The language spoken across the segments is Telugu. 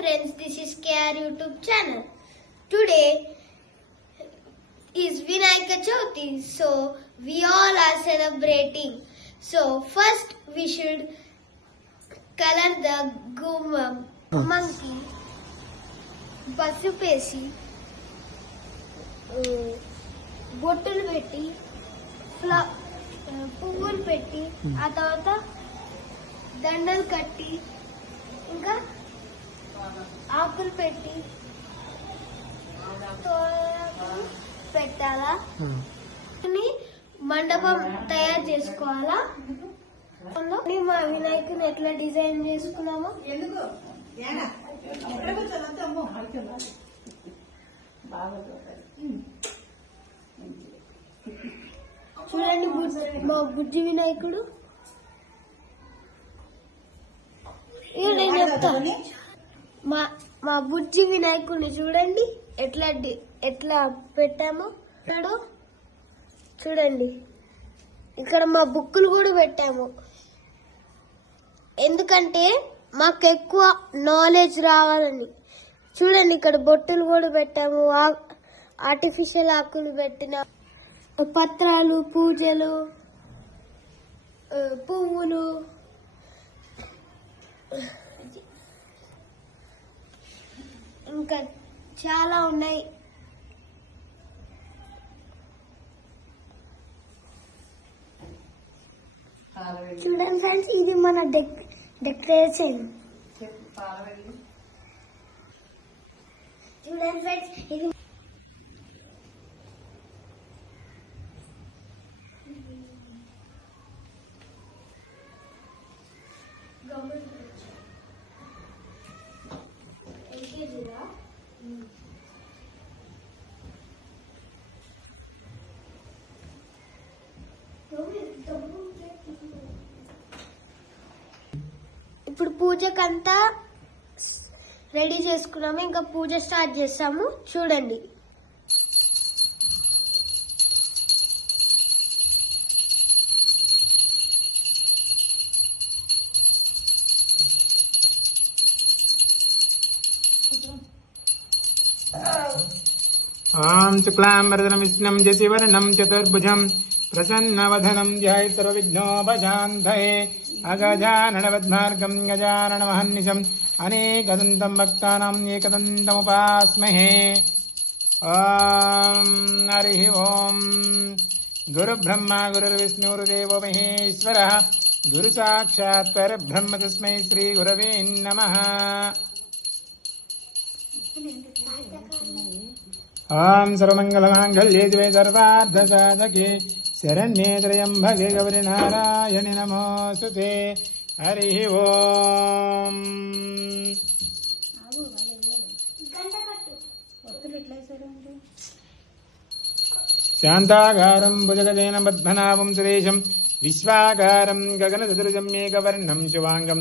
friends, this is KR YouTube channel. Today is Vinayaka Chauthi, so we all are celebrating. So first we should color the gumam monkey, పసుపేసి బొట్టులు పెట్టి పువ్వులు పెట్టి ఆ తర్వాత దండలు కట్టి ఇంకా ఆకులు పెట్టి పెట్టాలా మండపం తయారు చేసుకోవాలా. మా వినాయకుని ఎట్లా డిజైన్ చేసుకున్నామో చూడండి, మా బుజ్జి వినాయకుడు. నేను చెప్తా, మా బుజ్జి వినాయకుడిని చూడండి ఎట్లా పెట్టామో. చూడండి, ఇక్కడ మా బుక్కులు కూడా పెట్టాము, ఎందుకంటే మాకు ఎక్కువ నాలెడ్జ్ రావాలని. చూడండి, ఇక్కడ బొట్టులు కూడా పెట్టాము, ఆర్టిఫిషియల్ ఆకులు పెట్టిన పత్రాలు, పూజలు, పువ్వులు, ఇంకా చాలా ఉన్నాయి. చూడండి ఫ్రెండ్స్, ఇది మన డెకరేషన్. చూడండి ఫ్రెండ్స్, ఇది ఇప్పుడు పూజకంతా రెడీ చేసుకున్నాము, ఇంకా పూజ స్టార్ట్ చేస్తాము. చూడండి, ఓం శుక్లాంబరధరం విష్ణుం శశివర్ణం చతుర్భుజం ప్రసన్నవదనం ధ్యాయేత్ సర్వవిఘ్నోపశాంతయే అగజాననవద్మార్గం గజాననమహర్నిశం అనేకదంతం భక్తానాం ఏకదంతముపాస్మహే. ఓం హరి ఓం. గురుబ్రహ్మ గురుర్విష్ణుర్దేవో మహేశ్వరః గురు సాక్షాత్ పరబ్రహ్మ తస్మై శ్రీ గురవే నమః. ఓం సర్వమంగళమాంగళ్యే శివే సర్వార్థసాధకే శరణ్యే త్రయంబకే గౌరీ నారాయణి నమోస్తుతే. హరి ఓం. శాంతాకారం భుజగజేన పద్మనాభం సురేశం విశ్వాకారం గగనచతుర్భుజం ఏకవర్ణం శుభాంగం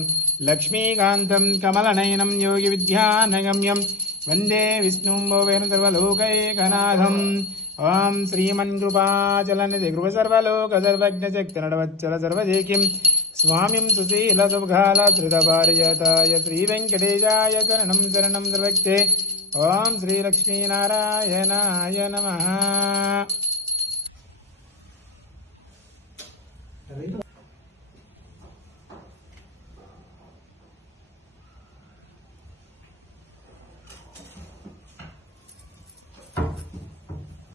లక్ష్మీకాంతం కమలనయనం యోగి విద్యానగమ్యం వందే విష్ణుం భోవేన సర్వలోకైకనాథం. ఓం శ్రీమన్కృపాచలనిధి కృప సర్వలోక సర్వజ్ఞ శక్తి నడవచ్చల సర్వజేకిం స్వామిం సుశీల సుభాల ధృతపారిజాతాయ శ్రీ వెంకటేశాయ శరణం శరణం సర్వక్తే. ఓం శ్రీ లక్ష్మీనారాయణాయ నమః.